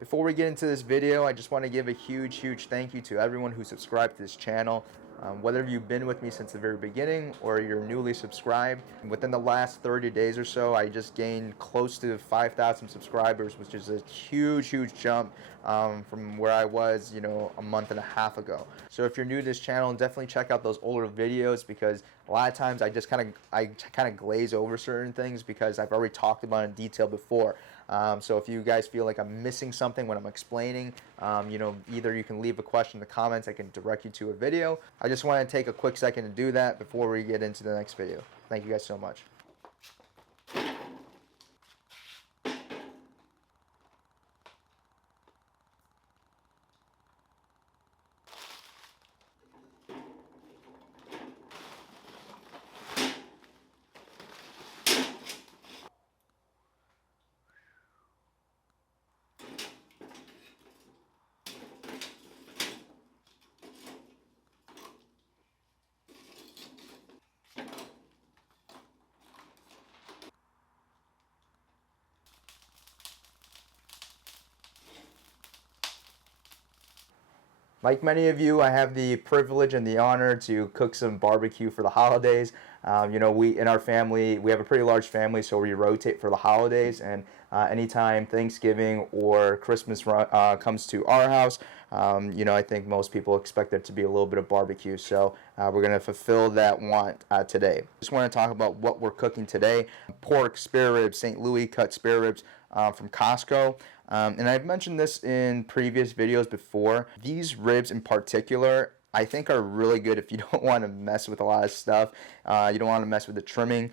Before we get into this video, I just want to give a huge thank you to everyone who subscribed to this channel. Whether you've been with me since the very beginning or you're newly subscribed, within the last 30 days or so, I just gained close to 5,000 subscribers, which is a huge jump from where I was, a month and a half ago. So if you're new to this channel, definitely check out those older videos, because a lot of times I kind of glaze over certain things because I've already talked about it in detail before. So if you guys feel like I'm missing something when I'm explaining, either you can leave a question in the comments, I can direct you to a video. I just want to take a quick second to do that before we get into the next video. Thank you guys so much. Like many of you, I have the privilege and the honor to cook some barbecue for the holidays. We in our family, we have a pretty large family, so we rotate for the holidays. And anytime Thanksgiving or Christmas comes to our house, I think most people expect there to be a little bit of barbecue. So we're going to fulfill that want today. Just want to talk about what we're cooking today. Pork spare ribs, St. Louis cut spare ribs from Costco. And I've mentioned this in previous videos before. These ribs in particular, I think are really good if you don't want to mess with a lot of stuff. You don't want to mess with the trimming.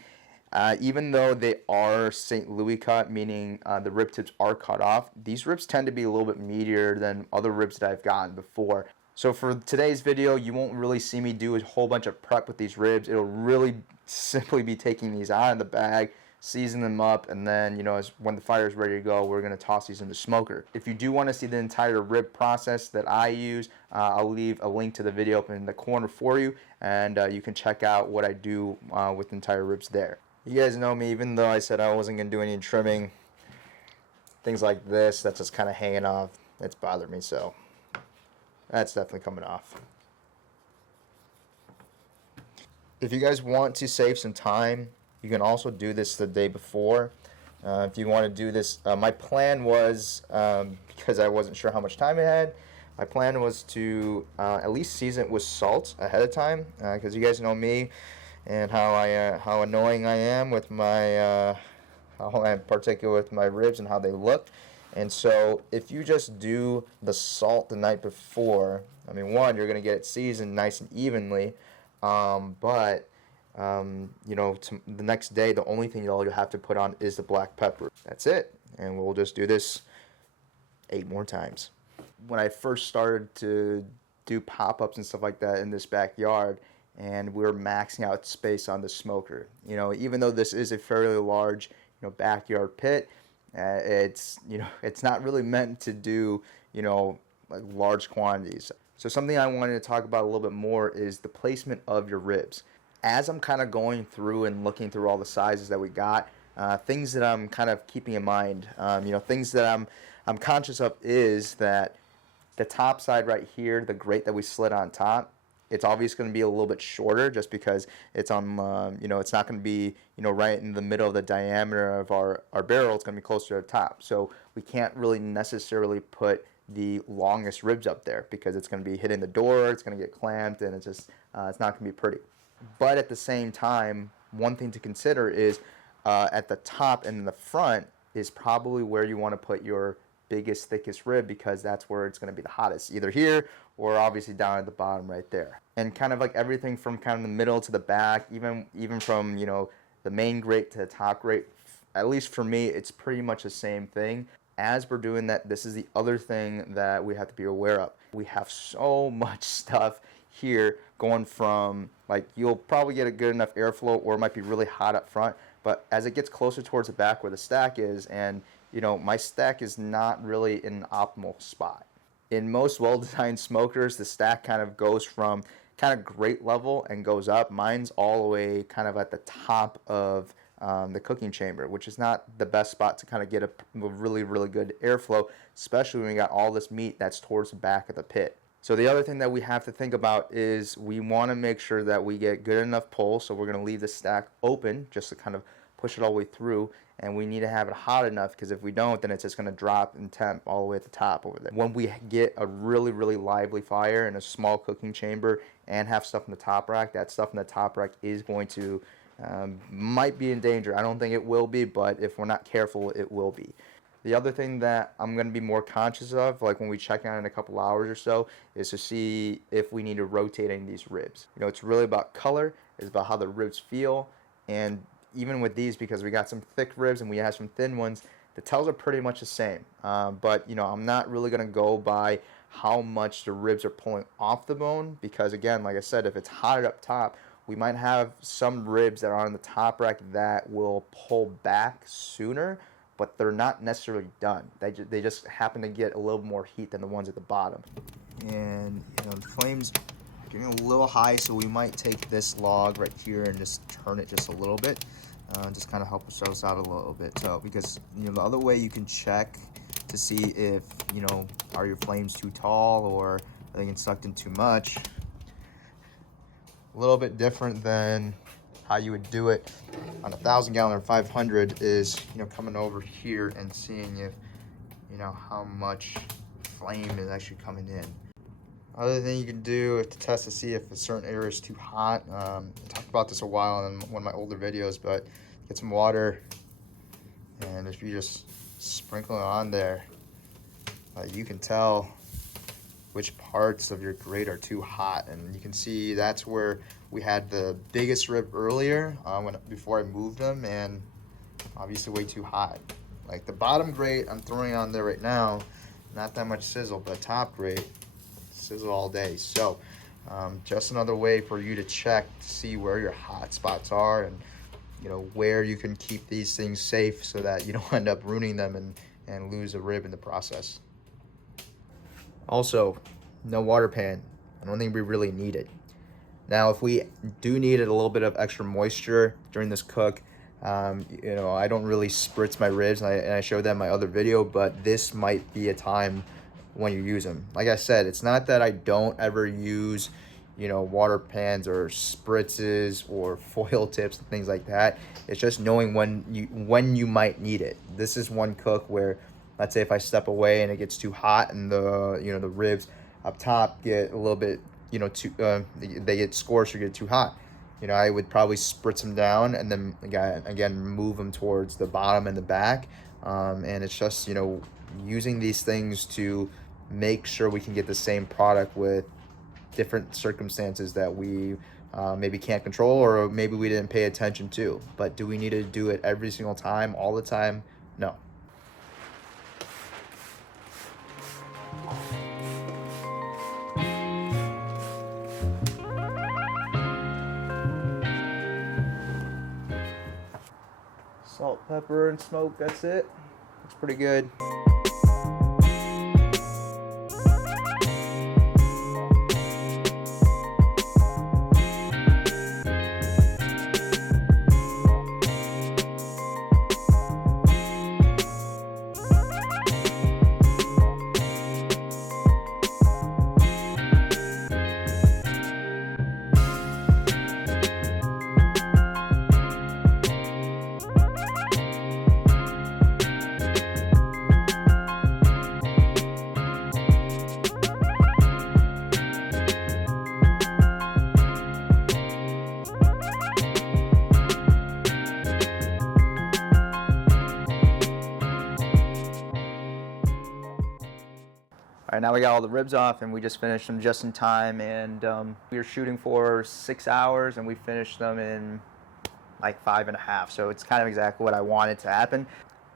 Even though they are St. Louis cut, meaning the rib tips are cut off, these ribs tend to be a little bit meatier than other ribs that I've gotten before. So for today's video, you won't really see me do a whole bunch of prep with these ribs. It'll really simply be taking these out of the bag, season them up, and then when the fire is ready to go, we're going to toss these in the smoker. If you do want to see the entire rib process that I use, I'll leave a link to the video up in the corner for you, and you can check out what I do with entire ribs there. You guys know me, even though I said I wasn't going to do any trimming, things like this that's just kind of hanging off, it's bothered me, so that's definitely coming off. If you guys want to save some time, you can also do this the day before. If you want to do this, my plan was, because I wasn't sure how much time I had, my plan was to at least season it with salt ahead of time, because you guys know me and how annoying I am with my how I'm particular with my ribs and how they look. And so if you just do the salt the night before, I mean, one, you're going to get it seasoned nice and evenly, but the next day, the only thing you'll have to put on is the black pepper. That's it. And we'll just do this 8 more times. When I first started to do pop-ups and stuff like that in this backyard, and we were maxing out space on the smoker, even though this is a fairly large, backyard pit, it's not really meant to do, like large quantities. So something I wanted to talk about a little bit more is the placement of your ribs. As I'm kind of going through and looking through all the sizes that we got, things that I'm kind of keeping in mind, things that I'm conscious of is that the top side right here, the grate that we slid on top, it's obviously going to be a little bit shorter just because it's on, it's not going to be, right in the middle of the diameter of our barrel. It's going to be closer to the top. So we can't really necessarily put the longest ribs up there because it's going to be hitting the door, it's going to get clamped, and it's just, it's not going to be pretty. But at the same time, one thing to consider is at the top and in the front is probably where you want to put your biggest, thickest rib, because that's where it's going to be the hottest, either here or obviously down at the bottom right there. And kind of like everything from kind of the middle to the back, even from the main grate to the top grate, at least for me, it's pretty much the same thing. As we're doing that, this is the other thing that we have to be aware of. We have so much stuff here going from, like, you'll probably get a good enough airflow, or it might be really hot up front, but as it gets closer towards the back where the stack is, and my stack is not really in an optimal spot. In most well-designed smokers, the stack kind of goes from kind of grate level and goes up. Mine's all the way kind of at the top of the cooking chamber, which is not the best spot to kind of get a really, really good airflow, especially when we got all this meat that's towards the back of the pit. So the other thing that we have to think about is we want to make sure that we get good enough pull. So we're going to leave the stack open just to kind of push it all the way through, and we need to have it hot enough, because if we don't, then it's just going to drop in temp all the way at the top over there. When we get a really, really lively fire in a small cooking chamber and have stuff in the top rack, that stuff in the top rack is going to might be in danger. I don't think it will be, but if we're not careful, it will be. The other thing that I'm going to be more conscious of, like when we check out in a couple hours or so, is to see if we need to rotate any of these ribs. You know, it's really about color, it's about how the ribs feel, and even with these, because we got some thick ribs and we have some thin ones, the tails are pretty much the same. But, you know, I'm not really going to go by how much the ribs are pulling off the bone, because, again, like I said, if it's hot up top, we might have some ribs that are on the top rack that will pull back sooner, but they're not necessarily done. They just happen to get a little more heat than the ones at the bottom. And, you know, the flames are getting a little high, so we might take this log right here and just turn it just a little bit. Just kind of help ourselves out a little bit. So, because, you know, the other way you can check to see if, you know, are your flames too tall or are they getting sucked in too much. A little bit different than how you would do it on 1,000 gallon or 500 is, you know, coming over here and seeing if, you know, how much flame is actually coming in. Other thing you can do to test to see if a certain area is too hot, I talked about this a while in one of my older videos, but get some water, and if you just sprinkle it on there, you can tell which parts of your grate are too hot. And you can see that's where we had the biggest rib earlier before I moved them, and obviously way too hot. Like the bottom grate I'm throwing on there right now, not that much sizzle, but top grate, sizzle all day. So just another way for you to check to see where your hot spots are, and you know where you can keep these things safe so that you don't end up ruining them and lose a rib in the process. Also, no water pan. I don't think we really need it. Now, if we do need a little bit of extra moisture during this cook, you know, I don't really spritz my ribs, and I showed that in my other video, but this might be a time when you use them. Like I said, it's not that I don't ever use, you know, water pans or spritzes or foil tips and things like that. It's just knowing when you might need it. This is one cook where, let's say if I step away and it gets too hot and the, you know, the ribs up top get a little bit, you know, they get scorched or get too hot. You know, I would probably spritz them down and then again move them towards the bottom and the back. And it's just, you know, using these things to make sure we can get the same product with different circumstances that we maybe can't control, or maybe we didn't pay attention to. But do we need to do it every single time, all the time? No. Salt, pepper, and smoke, that's it. Looks pretty good. All right, now we got all the ribs off, and we just finished them just in time, and we were shooting for 6 hours, and we finished them in like 5.5, so it's kind of exactly what I wanted to happen.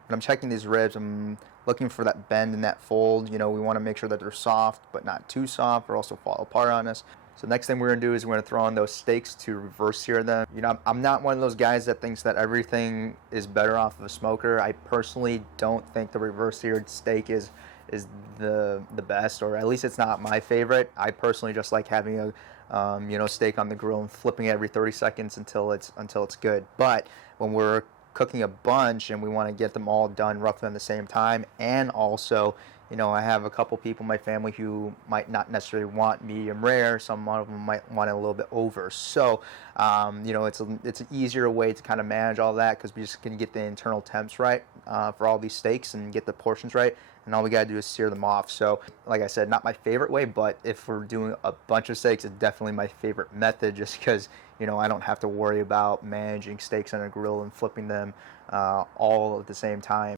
When I'm checking these ribs, I'm looking for that bend and that fold. You know, we want to make sure that they're soft, but not too soft, or also fall apart on us. So next thing we're going to do is we're going to throw on those steaks to reverse sear them. You know, I'm not one of those guys that thinks that everything is better off of a smoker. I personally don't think the reverse seared steak is is the best, or at least it's not my favorite. I personally just like having a steak on the grill and flipping it every 30 seconds until it's good. But when we're cooking a bunch and we want to get them all done roughly on the same time, and also, I have a couple people in my family who might not necessarily want medium rare. Some of them might want it a little bit over. So, it's an easier way to kind of manage all that, because we just can get the internal temps right for all these steaks and get the portions right. And all we gotta do is sear them off. So, like I said, not my favorite way, but if we're doing a bunch of steaks, it's definitely my favorite method, just because I don't have to worry about managing steaks on a grill and flipping them all at the same time.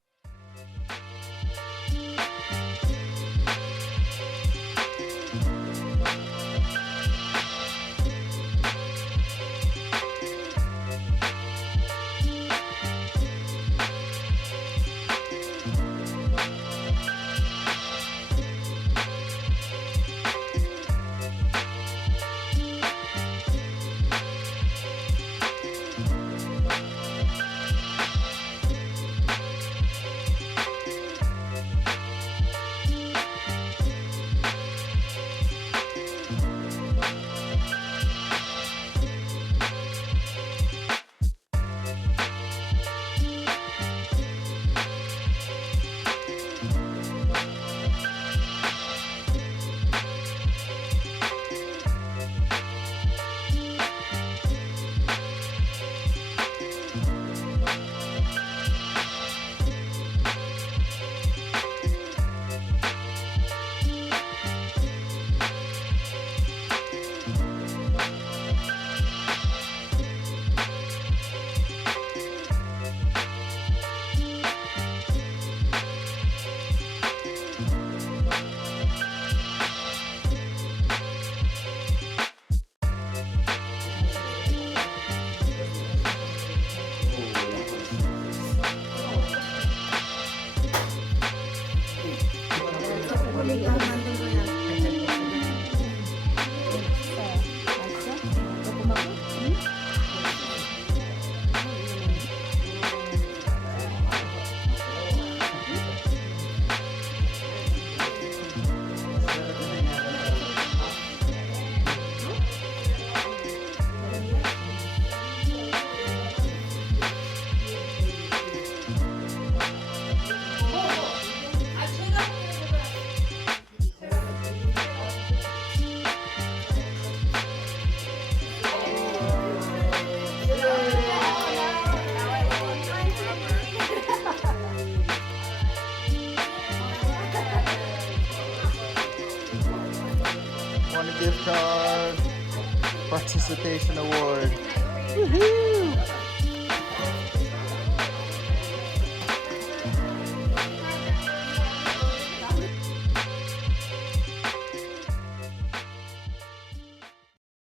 Gift card, participation award. Woohoo!